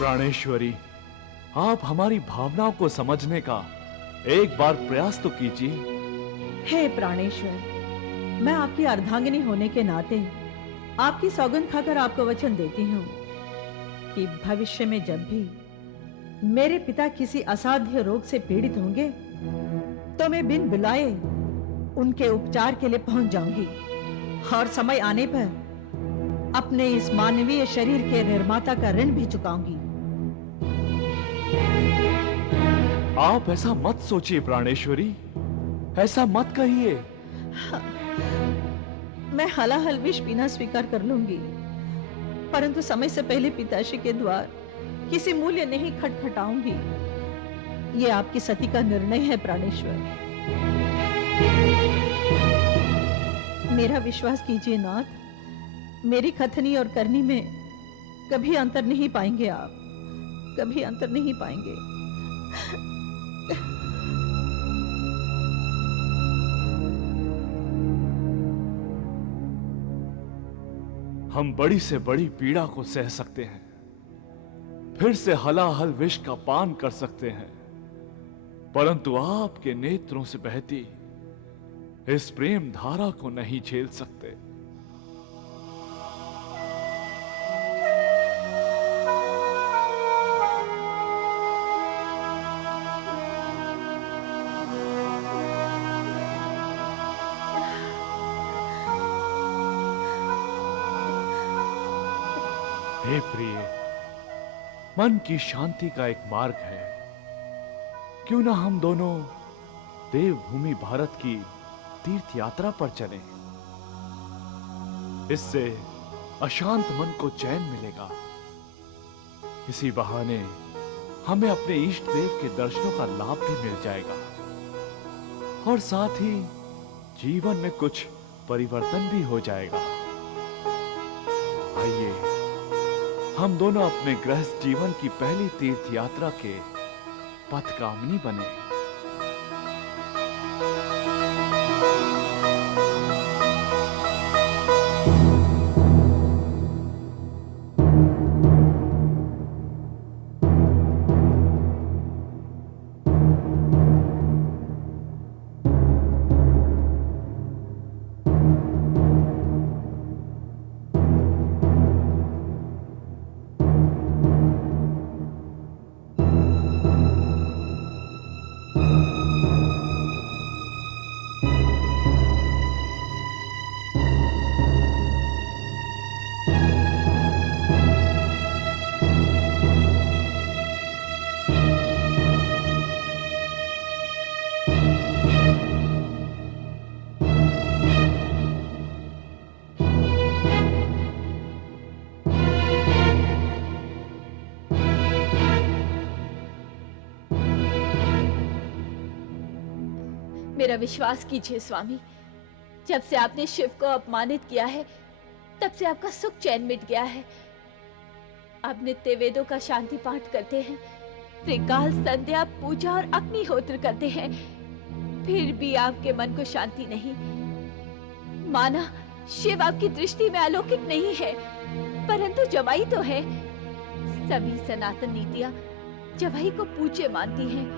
प्राणेश्वरी, आप हमारी भावनाओं को समझने का एक बार प्रयास तो कीजिए। हे प्राणेश्वर, मैं आपकी अर्धांगिनी होने के नाते आपकी सौगंध खाकर आपको वचन देती हूँ कि भविष्य में जब भी मेरे पिता किसी असाध्य रोग से पीड़ित होंगे तो मैं बिन बुलाए उनके उपचार के लिए पहुंच जाऊंगी और समय आने पर अपने इस मानवीय शरीर के निर्माता का ऋण भी चुकाऊंगी। आप ऐसा मत सोचिए प्राणेश्वरी, ऐसा मत कहिए। मैं हलाहल विष पीना स्वीकार कर लूंगी, परंतु समय से पहले पिताश्री के द्वार किसी मूल्य नहीं खटखटाऊंगी। ये आपकी सती का निर्णय है प्राणेश्वर। मेरा विश्वास कीजिए नाथ, मेरी कथनी और करनी में कभी अंतर नहीं पाएंगे आप, कभी अंतर नहीं पाएंगे। हम बड़ी से बड़ी पीड़ा को सह सकते हैं, फिर से हलाहल विष का पान कर सकते हैं, परंतु आपके नेत्रों से बहती इस प्रेम धारा को नहीं झेल सकते। हे प्रिय, मन की शांति का एक मार्ग है। क्यों ना हम दोनों देवभूमि भारत की तीर्थ यात्रा पर चलें। इससे अशांत मन को चैन मिलेगा। इसी बहाने हमें अपने इष्ट देव के दर्शनों का लाभ भी मिल जाएगा और साथ ही जीवन में कुछ परिवर्तन भी हो जाएगा। आइए हम दोनों अपने गृहस्थ जीवन की पहली तीर्थ यात्रा के पथगामिनी बने। मेरा विश्वास कीजिए स्वामी, जब से आपने शिव को अपमानित किया है तब से आपका सुख चैन मिट गया है। आप नित्य वेदों का शांति पाठ करते हैं, त्रिकाल संध्या पूजा और अग्निहोत्र करते हैं, फिर भी आपके मन को शांति नहीं। माना शिव आपकी दृष्टि में अलौकिक नहीं है, परंतु जवाई तो है। सभी सनातन नीतियां जवाई को पूज्य मानती हैं,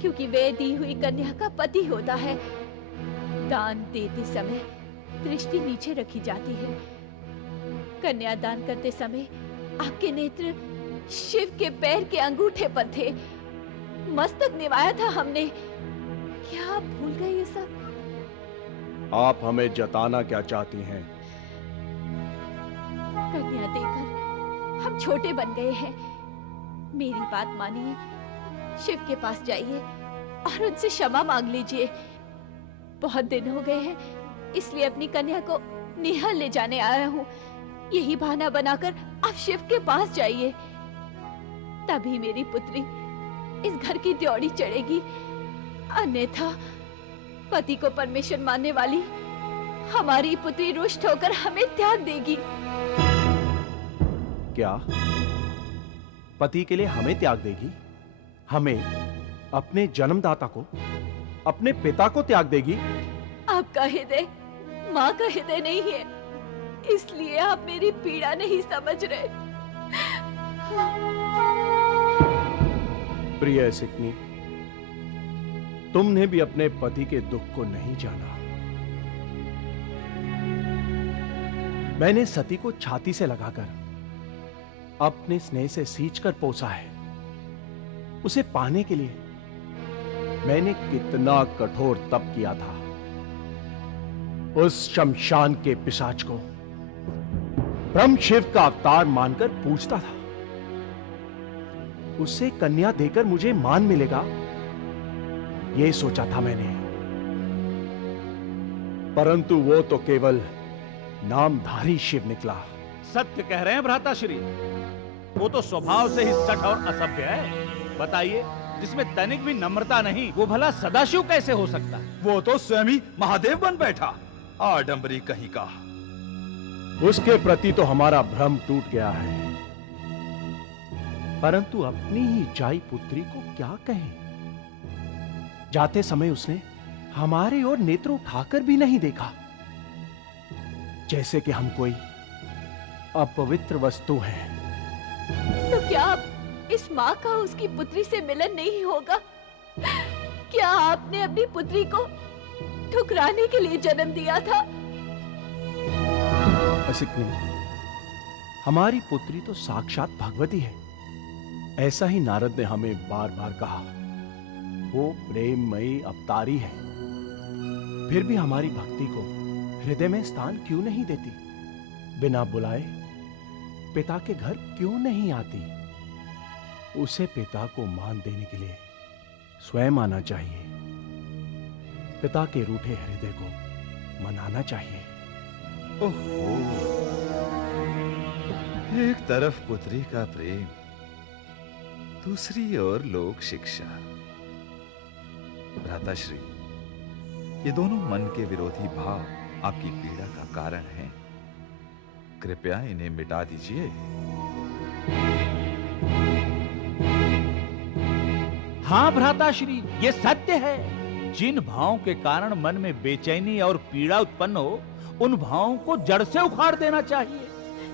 क्योंकि वे दी हुई कन्या का पति होता है। दान देते समय दृष्टि नीचे रखी जाती है। कन्या दान करते समय आपके नेत्र शिव के पैर के अंगूठे पर थे। मस्तक निभाया था हमने। क्या आप भूल गए ये सब? आप हमें जताना क्या चाहती हैं? कन्या देकर हम छोटे बन गए हैं। मेरी बात मानिए, शिव के पास जाइए और उनसे क्षमा मांग लीजिए। बहुत दिन हो गए हैं, इसलिए अपनी कन्या को निहल ले जाने आया हूँ। यही बहाना बनाकर आप शिव के पास जाइए, तभी मेरी पुत्री इस घर की ड्योढ़ी चढ़ेगी। अन्यथा पति को परमेश्वर मानने वाली हमारी पुत्री रुष्ट होकर हमें त्याग देगी। क्या पति के लिए हमें त्याग देगी? हमें, अपने जन्मदाता को, अपने पिता को त्याग देगी? आपका हृदय माँ का हृदय नहीं है, इसलिए आप मेरी पीड़ा नहीं समझ रहे। प्रिय सिकनी, तुमने भी अपने पति के दुख को नहीं जाना। मैंने सती को छाती से लगाकर अपने स्नेह से सींचकर पोसा है। उसे पाने के लिए मैंने कितना कठोर तप किया था। उस शमशान के पिशाच को ब्रह्म शिव का अवतार मानकर पूजता था। उसे कन्या देकर मुझे मान मिलेगा, यह सोचा था मैंने। परंतु वो तो केवल नामधारी शिव निकला। सत्य कह रहे हैं भ्राताश्री, वो तो स्वभाव से ही सठ और असभ्य है। बताइए, जिसमें तनिक भी नम्रता नहीं, वो भला सदाशिव कैसे हो सकता है? वो तो स्वयं ही महादेव बन बैठा, आडंबरी कहीं का। उसके प्रति तो हमारा भ्रम टूट गया है, परंतु अपनी ही जाई पुत्री को क्या कहें। जाते समय उसने हमारे ओर नेत्र उठाकर भी नहीं देखा, जैसे कि हम कोई अपवित्र वस्तु हैं। तो क्या अब इस माँ का उसकी पुत्री से मिलन नहीं होगा? क्या आपने अपनी पुत्री को ठुकराने के लिए जन्म दिया था? असिकनी, हमारी पुत्री तो साक्षात भगवती है, ऐसा ही नारद ने हमें बार बार कहा। वो प्रेममयी अवतारी है, फिर भी हमारी भक्ति को हृदय में स्थान क्यों नहीं देती? बिना बुलाए पिता के घर क्यों नहीं आती? उसे पिता को मान देने के लिए स्वयं आना चाहिए। पिता के रूठे हृदय को मनाना चाहिए। ओहो, एक तरफ पुत्री का प्रेम, दूसरी ओर लोक शिक्षा। भ्राताश्री, ये दोनों मन के विरोधी भाव आपकी पीड़ा का कारण हैं। कृपया इन्हें मिटा दीजिए। हाँ भ्राताश्री, ये सत्य है। जिन भावों के कारण मन में बेचैनी और पीड़ा उत्पन्न हो, उन भावों को जड़ से उखाड़ देना चाहिए,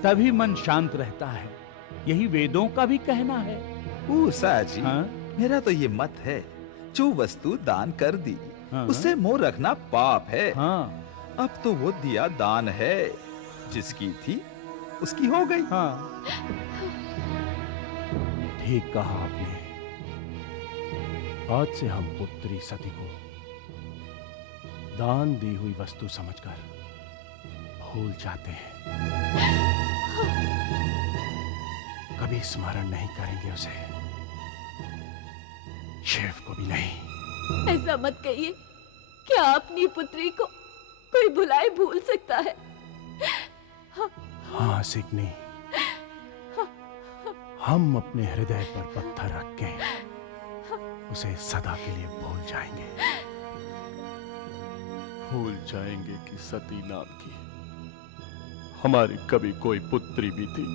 तभी मन शांत रहता है। यही वेदों का भी कहना है। उषा जी, हाँ? मेरा तो ये मत है, जो वस्तु दान कर दी, हाँ? उससे मोह रखना पाप है। हाँ, अब तो वो दिया दान है, जिसकी थी उसकी हो गई। हाँ। ठीक कहा आपने। आज से हम पुत्री सती को दान दी हुई वस्तु समझकर भूल जाते हैं, कभी स्मरण नहीं करेंगे उसे, शिव को भी नहीं। ऐसा मत कहिए। क्या अपनी पुत्री को कोई भुलाए भूल सकता है? हाँ सिकनी, हम अपने हृदय पर पत्थर रख के उसे सदा के लिए भूल जाएंगे। भूल जाएंगे कि सती नाम की हमारी कभी कोई पुत्री भी थी।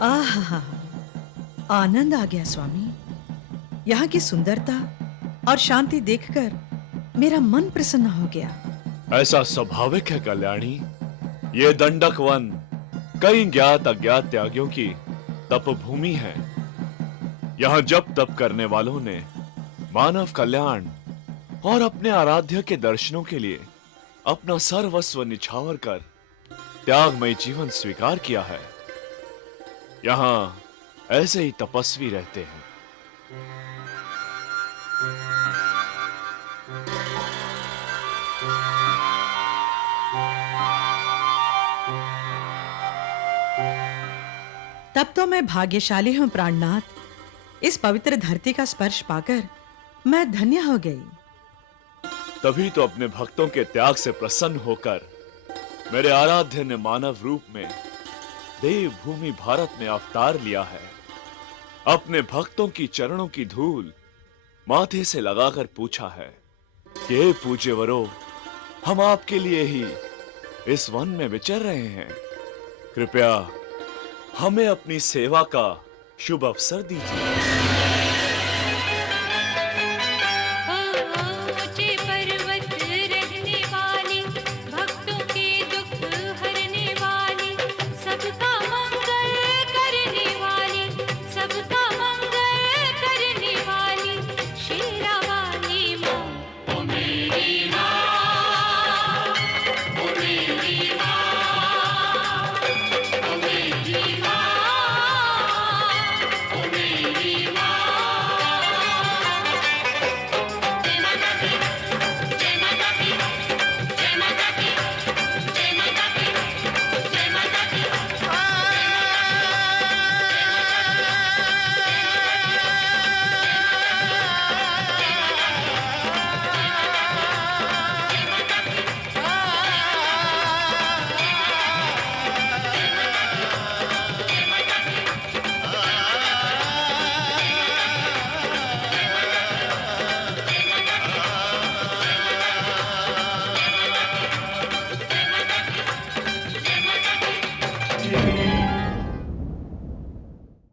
आहा, आनंद आ गया स्वामी। यहाँ की सुंदरता और शांति देखकर मेरा मन प्रसन्न हो गया। ऐसा स्वाभाविक है कल्याणी। ये दंडक वन कई ज्ञात अज्ञात त्यागियों की तपभूमि है। यहाँ जप तप करने वालों ने मानव कल्याण और अपने आराध्य के दर्शनों के लिए अपना सर्वस्व निछावर कर त्यागमय जीवन स्वीकार किया है। यहां ऐसे ही तपस्वी रहते हैं। तब तो मैं भाग्यशाली हूं प्राणनाथ। इस पवित्र धरती का स्पर्श पाकर मैं धन्य हो गई। तभी तो अपने भक्तों के त्याग से प्रसन्न होकर मेरे आराध्य ने मानव रूप में देवभूमि भारत में अवतार लिया है। अपने भक्तों की चरणों की धूल माथे से लगाकर पूछा है कि हे पूज्यवरो, हम आपके लिए ही इस वन में विचर रहे हैं, कृपया हमें अपनी सेवा का शुभ अवसर दीजिए। ऊंचे पर्वत रहने वाली, भक्तों के दुख हरने वाली, सबका मंगल करने वाली, सबका मंगल करने वाली, शेरा वाली माँ, ओ मेरी माँ, ओ मेरी माँ, ओ मेरी माँ, ओ मेरी माँ। जय माता दी, जय माता दी, जय माता दी, जय माता दी, जय माता दी, जय